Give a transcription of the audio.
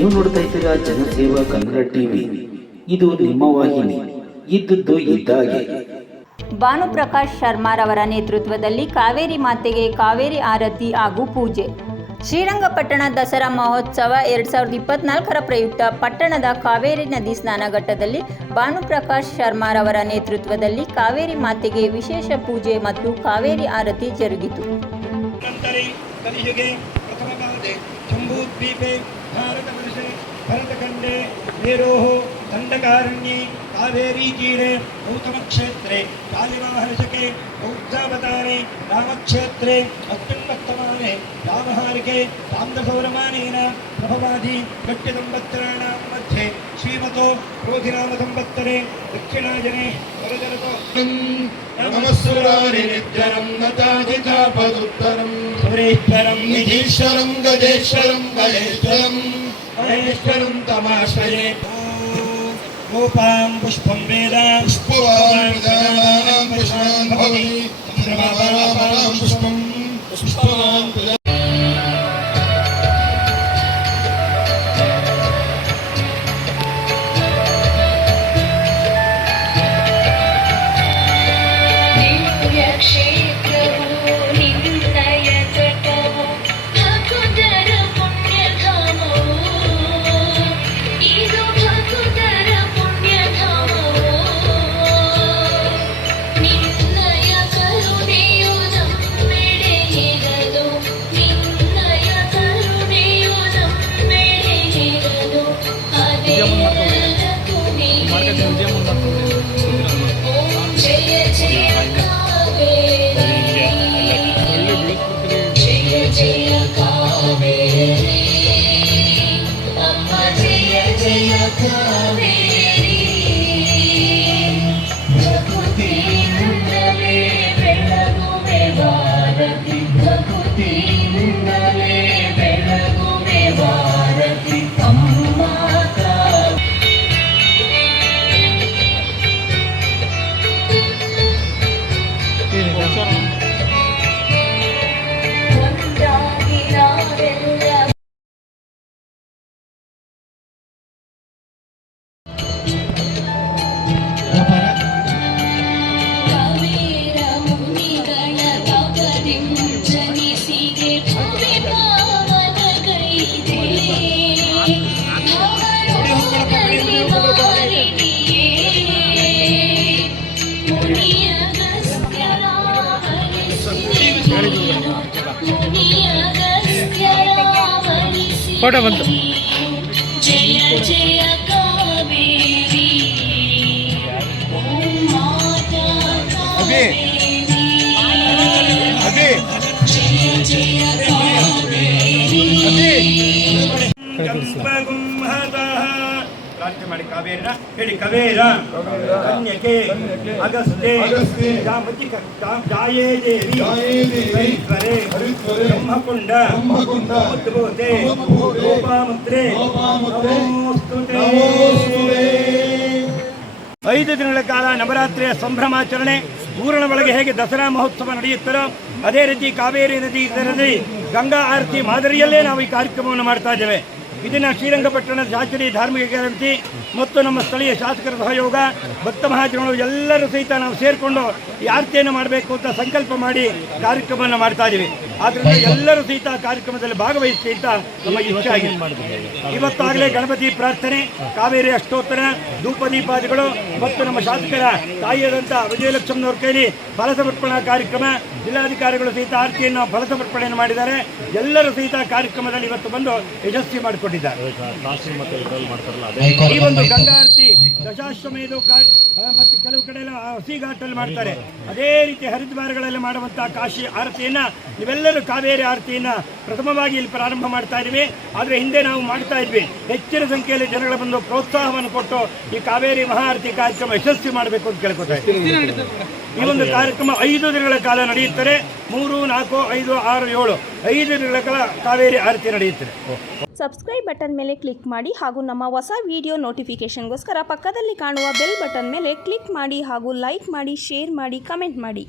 ನೀವು ನೋಡ್ತಾ ಇದ್ದೀರಾ ಜನಸೇವಾ ಕನ್ನಡ ಟಿವಿ. ಇದು ನಿಮ್ಮ ವಾಹಿನಿ. ಇದ್ದದ್ದು ಇದ್ದಾಗೆ. ಭಾನುಪ್ರಕಾಶ್ ಶರ್ಮಾರವರ ನೇತೃತ್ವದಲ್ಲಿ ಕಾವೇರಿ ಮಾತೆಗೆ ಕಾವೇರಿ ಆರತಿ ಹಾಗೂ ಪೂಜೆ. ಶ್ರೀರಂಗಪಟ್ಟಣ ದಸರಾ ಮಹೋತ್ಸವ ಎರಡ್ ಸಾವಿರದ ಇಪ್ಪತ್ನಾಲ್ಕರ ಪ್ರಯುಕ್ತ ಪಟ್ಟಣದ ಕಾವೇರಿ ನದಿ ಸ್ನಾನಘಟ್ಟದಲ್ಲಿ ಭಾನುಪ್ರಕಾಶ್ ಶರ್ಮಾರವರ ನೇತೃತ್ವದಲ್ಲಿ ಕಾವೇರಿ ಮಾತೆಗೆ ವಿಶೇಷ ಪೂಜೆ ಮತ್ತು ಕಾವೇರಿ ಆರತಿ ಜರುಗಿತು. भरतखण्डे मेरोः दण्डकारण्ये कावेरीतीरे गौतमक्षेत्रे कालिवाहर्षके बौद्धावतारे रामक्षेत्रे अस्मिन्वर्तमाने रामहारिके ताम्रसौरमानेन प्रभवाधि गट्यसंवत्सराणां मध्ये श्रीमतो क्रोधिरामसंवत्सरे दक्षिणाजने वरजरतो नमस्सुरारि नित्यरं नताधिकापदुत्तरं सुरेश्वरं निधीश्वरं गजेश्वरं गजेश्वरम् పరమేశ్వరం తమాశ్రయే. రూపాం పుష్పం వేదాం. పుష్పం పుష్పం ಅದೆಲ್ಲದಕ್ಕೂ ನೀನು ಓಂ ಜಯ ಜಯ ಹರಿಸಿದರು ಬಂತು. ಜಯ ಕಾವೇರಿ ಓಂ ಮಾತಾ ಕಾವೇರಿ ಜಯ ಜಯ ಕಾವೇರಿ. ಪ್ರಾರ್ಥನೆ ಮಾಡಿ ಕಾವೇರ. ಹೇಳಿ ಕವೇರ ಕನ್ಯಕೆ ಅಗಸ್ತೆ. ಜಾಮತಿ ಜಾಯೇ ದೇವಿ ಜಾಯೇ ದೇವಿ, ಹರಿದ್ವರೆ ಹರಿದ್ವರೆ, ಬ್ರಹ್ಮಕುಂಡ. ಉದ್ಭೂತೆ ಗೋಪಾಮುದ್ರೆ. ನಮೋಸ್ತುತೆ. ಐದು ದಿನಗಳ ಕಾಲ ನವರಾತ್ರಿಯ ಸಂಭ್ರಮಾಚರಣೆ. ಊರಿನ ಒಳಗೆ ಹೇಗೆ ದಸರಾ ಮಹೋತ್ಸವ ನಡೆಯುತ್ತರೋ ಅದೇ ರೀತಿ ಕಾವೇರಿ ನದಿ ಇದರಲ್ಲಿ ಗಂಗಾ ಆರತಿ ಮಾದರಿಯಲ್ಲೇ ನಾವು ಈ ಕಾರ್ಯಕ್ರಮವನ್ನು ಮಾಡ್ತಾ ಇದ್ದೇವೆ. ಇದನ್ನ ಶ್ರೀರಂಗಪಟ್ಟಣದ ಜಾಚರಿ ಧಾರ್ಮಿಕ ಗ್ಯಾರಂಟಿ ಮತ್ತು ನಮ್ಮ ಸ್ಥಳೀಯ ಶಾಸಕರ ಸಹಯೋಗ, ಭಕ್ತ ಮಹಾಜನಗಳು ಎಲ್ಲರೂ ಸಹಿತ ನಾವು ಸೇರಿಕೊಂಡು ಯಾರ್ತೆಯನ್ನು ಮಾಡಬೇಕು ಅಂತ ಸಂಕಲ್ಪ ಮಾಡಿ ಕಾರ್ಯಕ್ರಮವನ್ನು ಮಾಡ್ತಾ ಇದ್ದೀವಿ ಆದ್ರಿಂದ ಎಲ್ಲರೂ ಸಹಿತ ಕಾರ್ಯಕ್ರಮದಲ್ಲಿ ಭಾಗವಹಿಸಿ ಅಂತ ನಮ್ಮ ಇಚ್ಛೆ ಆಗಿದೆ. ಇವತ್ತಾಗಲೇ ಗಣಪತಿ ಪ್ರಾರ್ಥನೆ ಕಾವೇರಿ ಅಷ್ಟೋತ್ತರ ಧೂಪ ದೀಪಾದಿಗಳು ಮತ್ತು ನಮ್ಮ ಶಾಸಕರ ತಾಯಿಯಾದಂಥ ವಿಜಯಲಕ್ಷ್ಮಿಯವರ ಕೈಲಿ ಫಲಸಮರ್ಪಣಾ ಕಾರ್ಯಕ್ರಮ. ಜಿಲ್ಲಾಧಿಕಾರಿಗಳು ಸಹಿತ ಆರತಿಯನ್ನು ಫಲಸಮರ್ಪಣೆಯನ್ನು ಮಾಡಿದ್ದಾರೆ. ಎಲ್ಲರೂ ಸಹಿತ ಕಾರ್ಯಕ್ರಮದಲ್ಲಿ ಇವತ್ತು ಬಂದು ಯಶಸ್ವಿ ಮಾಡಿಕೊಂಡಿದ್ದಾರೆ ಈ ಒಂದು ಗಂಗಾ ಆರತಿ ದಶಾಶ್ವಮೇಧ ಮತ್ತು ಕೆಲವು ಕಡೆ ಎಲ್ಲ ಹಸಿ ಘಾಟಲ್ಲಿ ಮಾಡ್ತಾರೆ. ಅದೇ ರೀತಿ ಹರಿದ್ವಾರಗಳಲ್ಲಿ ಮಾಡುವಂತಹ ಕಾಶಿ ಆರತಿಯನ್ನ ನೀವೆಲ್ಲರೂ ಕಾವೇರಿ ಆರತಿಯನ್ನು ಪ್ರಥಮವಾಗಿ ಇಲ್ಲಿ ಪ್ರಾರಂಭ ಮಾಡ್ತಾ ಇದ್ವಿ. ಆದರೆ ಹಿಂದೆ ನಾವು ಮಾಡ್ತಾ ಇದ್ವಿ. ಹೆಚ್ಚಿನ ಸಂಖ್ಯೆಯಲ್ಲಿ ಜನಗಳ ಬಂದು ಪ್ರೋತ್ಸಾಹವನ್ನು ಕೊಟ್ಟು ಈ ಕಾವೇರಿ ಮಹಾರತಿ ಕಾರ್ಯಕ್ರಮ ಯಶಸ್ವಿ ಮಾಡಬೇಕು ಅಂತ ಕೇಳ್ಕೊತಾ ಇದ್ದೀವಿ ಈ ಒಂದು ಕಾರ್ಯಕ್ರಮ ಐದು ದಿನಗಳ ಕಾಲ ನಡೆಯುತ್ತದೆ. ಮೂರು ನಾಲ್ಕು ಐದು ಆರು ಏಳು. ಐದು ದಿನಗಳ ಕಾಲ ಕಾವೇರಿ ಆರತಿ ನಡೆಯುತ್ತದೆ. ಸಬ್ಸ್ಕ್ರೈಬ್ ಬಟನ್ ಮೇಲೆ ಕ್ಲಿಕ್ ಮಾಡಿ ಹಾಗೂ ನಮ್ಮ ಹೊಸ ವಿಡಿಯೋ ನೋಟಿಫಿಕೇಷನ್ಗೋಸ್ಕರ ಪಕ್ಕದಲ್ಲಿ ಕಾಣುವ ಬೆಲ್ ಬಟನ್ ಮೇಲೆ ಕ್ಲಿಕ್ ಮಾಡಿ ಹಾಗೂ ಲೈಕ್ ಮಾಡಿ ಶೇರ್ ಮಾಡಿ ಕಮೆಂಟ್ ಮಾಡಿ.